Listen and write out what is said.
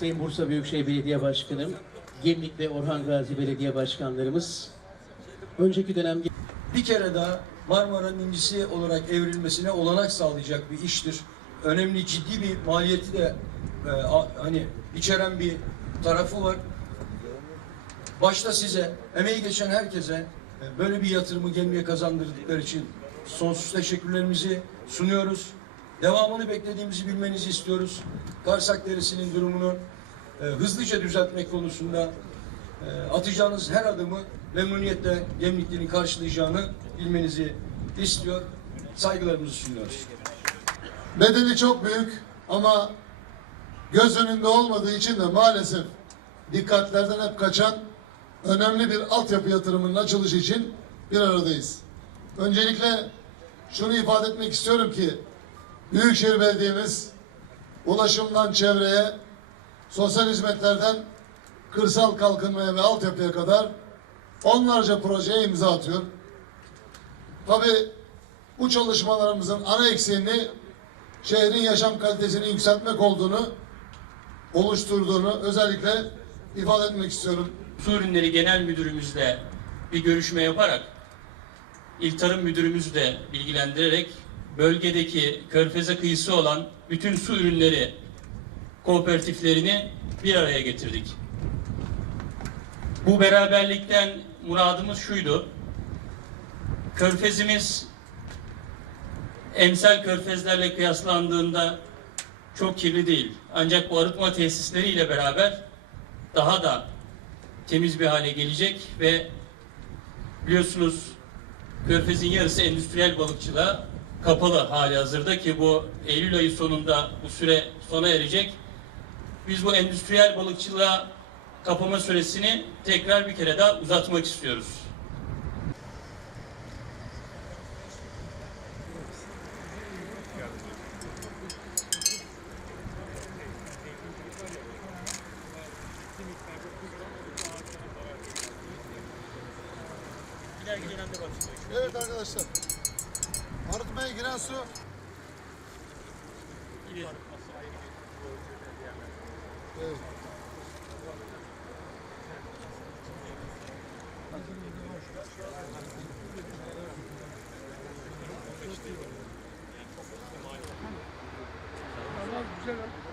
Sayın Bursa Büyükşehir Belediye Başkanım, Gemlik ve Orhan Gazi Belediye Başkanlarımız, önceki dönem bir kere daha Marmara'nın incisi olarak evrilmesine olanak sağlayacak bir iştir. Önemli ciddi bir maliyeti de e, a- hani içeren bir tarafı var. Başta size, emeği geçen herkese e, böyle bir yatırımı gemiye kazandırdıkları için sonsuz teşekkürlerimizi sunuyoruz. Devamını beklediğimizi bilmenizi istiyoruz. Karsak Deresi'nin durumunu e, hızlıca düzeltmek konusunda e, atacağınız her adımı memnuniyetle Gemlikli'nin karşılayacağını bilmenizi istiyor. Saygılarımızı sunuyoruz. Bedeli çok büyük ama göz önünde olmadığı için de maalesef dikkatlerden hep kaçan önemli bir altyapı yatırımının açılışı için bir aradayız. Öncelikle şunu ifade etmek istiyorum ki Büyükşehir Belediye'miz ulaşımdan çevreye, sosyal hizmetlerden kırsal kalkınmaya ve altyapıya kadar onlarca projeye imza atıyor. Tabii bu çalışmalarımızın ana eksenini şehrin yaşam kalitesini yükseltmek olduğunu oluşturduğunu özellikle ifade etmek istiyorum. Su Ürünleri Genel Müdürümüzle bir görüşme yaparak İl Tarım Müdürümüzü de bilgilendirerek bölgedeki körfeze kıyısı olan bütün su ürünleri kooperatiflerini bir araya getirdik. Bu beraberlikten muradımız şuydu. Körfezimiz emsal körfezlerle kıyaslandığında çok kirli değil. Ancak bu arıtma tesisleriyle beraber daha da temiz bir hale gelecek ve biliyorsunuz Körfez'in yarısı endüstriyel balıkçılığa kapalı hali hazırda ki bu Eylül ayı sonunda bu süre sona erecek. Biz bu endüstriyel balıkçılığa kapama süresini tekrar bir kere daha uzatmak istiyoruz. Evet arkadaşlar. Barut Bey giren su. Gidelim. Evet. Güzel.